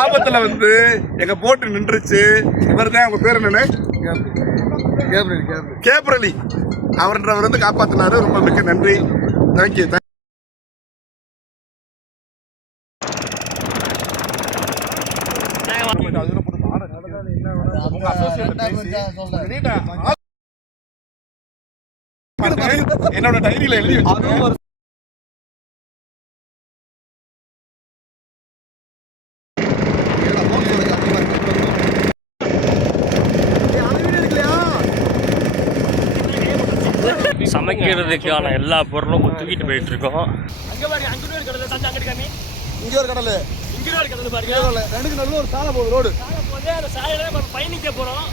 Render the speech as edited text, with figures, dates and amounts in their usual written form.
ஆபத்துல வந்து எங்க போட்டு நின்றுச்சு. இவர் தான் உங்க பேர் என்னன்னு? கேப்ரலி அவர்ன்றவர் வந்து காப்பாத்தினாரு. ரொம்ப மிக்க நன்றி. தேங்க்யூ. என்னோட டைரியில எழுதி வச்சிருக்கேன். சமைக்கிறதுக்கான எல்லா பொருளும் தூக்கிட்டு போயிட்டு இருக்கோம். இங்க ஒரு கடல், இங்க ஒரு கடல் பாருங்க. ரெண்டுக்கு நடுவுல ஒரு சாலை போகுது, ரோடு. அந்த சாலையில பயணிக்க போறோம்.